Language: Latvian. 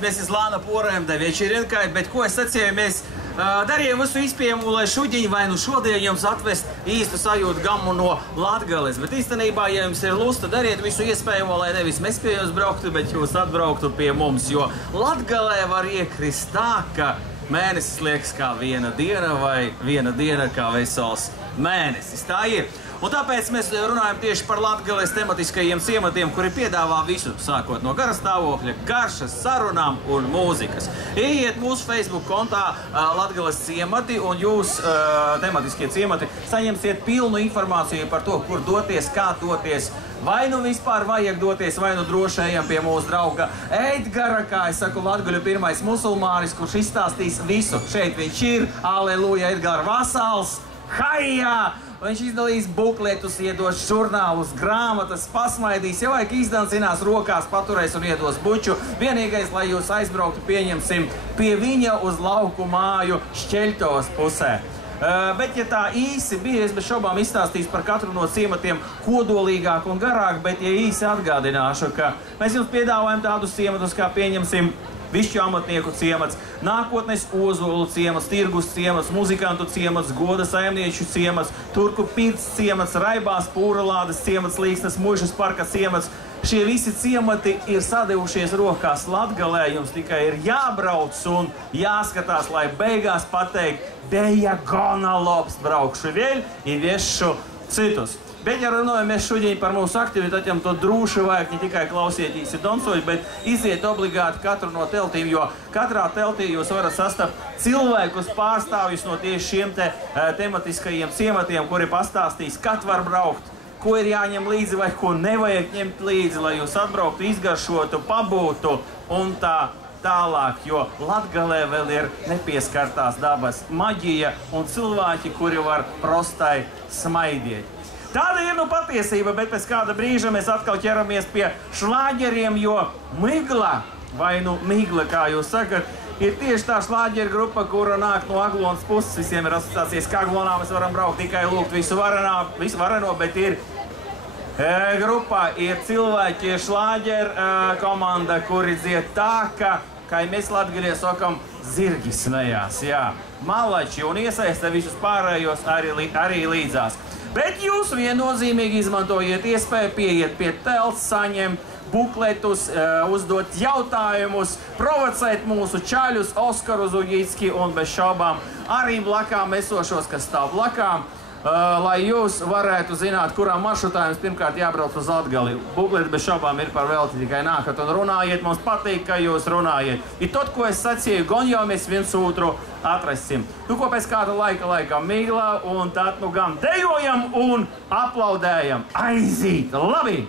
вместе с Лана Porēm da вечеринkai, bet ko es sacīju, mēs darījām visu izpējamo, lai šudiņ vai nu šodien jums atvest īstu sajūtu gamu no Latgales. Bet īstenībā, ja jums ir lusta, dariet visu iespējamo, lai nevis mēs pie jums brauktu, bet jūs atbrauktu pie mums, jo Latgalē var iekrist tā, ka mēnesis liekas kā viena diena vai viena diena kā vesels mēnesis. Tā ir. Un tāpēc mēs runājam tieši par Latgales tematiskajiem ciematiem, kuri piedāvā visu, sākot no gara stāvokļa, garšas, sarunām un mūzikas. Ieiet mūsu Facebook kontā Latgales ciemati, un jūs, tematiskie ciemati, saņemsiet pilnu informāciju par to, kur doties, kā doties. Vai nu vispār vajag doties, vai nu droši ejam pie mūsu drauga Edgara, kā es saku, Latgaļu pirmais musulmānis, kurš izstāstīs visu. Šeit viņš ir, aleluja, Edgara Vasals, haijā! Viņš izdalīs bukletus, iedos žurnālus, grāmatas, pasmaidīs, ja vajag izdancinās rokās, paturēs un iedos buču. Vienīgais, lai jūs aizbrauktu, pieņemsim, pie viņa uz lauku māju Šķeļtovas pusē. Bet, ja tā īsi bija, es bez šaubām izstāstīšu par katru no ciematiem kodolīgāk un garāk, bet, ja īsi atgādināšu, ka mēs jums piedāvājam tādus ciematus, kā pieņemsim Višķu amatnieku ciemats, nākotnes Ozolu ciemats, tirgus ciemats, muzikantu ciemats, goda saimnieču ciemats, turku pirts ciemats, raibās pūralādes ciemats, Līksnes muižas parka ciemats. Šie visi ciemati ir sadevušies rokās Latgalē, jums tikai ir jābrauc un jāskatās, lai beigās pateikt, beja gona labs, braukšu vēl, I viešu citus. Bet, ja runājamies šodien par mūsu aktivitātēm, to drūši vajag ne tikai klausieties donsoļi, bet iziet obligāti katru no teltīm, jo katrā teltī jūs varat sastapt cilvēkus pārstāvjus no tieši šiem tematiskajiem ciematiem, kuri pastāstīs, kad var braukt, ko ir jāņem līdzi vai ko nevajag ņemt līdzi, lai jūs atbrauktu, izgaršotu, pabūtu un tā tālāk, jo Latgalē vēl ir nepieskartās dabas maģija un cilvēki, kuri var prostai smaidiet. Tāda ir nu patiesība, bet pēc kāda brīža mēs atkal ķeramies pie šlāģeriem, jo migla, vai nu migla, kā jūs sakat, ir tieši tā šlāģeru grupa, kura nāk no Aglonas puses. Visiem ir asociācijas, ka Aglonā mēs varam braukt tikai lūgt visu vareno, bet ir grupā ir cilvēki, ir šlāģeru komanda, kuri dzied tā, ka mēs latgaļie sakam, zirgi smējās, jā, malači un iesaista visus pārējos arī līdzās. Bet jūs viennozīmīgi izmantojiet iespēju pieiet pie telts, saņemt bukletus, uzdot jautājumus, provocēt mūsu čaļus, Oskaru Zuģicki un bez šaubām arī blakām esošos, kas stāv blakām, lai jūs varētu zināt, kurā maršrutā jums pirmkārt jābrauc uz Latgali. Bukleti bez šaubām ir par velti, tikai nākat un runājiet, mums patīk, ka jūs runājiet. I tot, ko es sacīju, gan jau mēs viens otru atrasim. Nu, ko pēc kāda laika miglā, un tad nu gan dejojam un aplaudējam. Aizīt! Labi!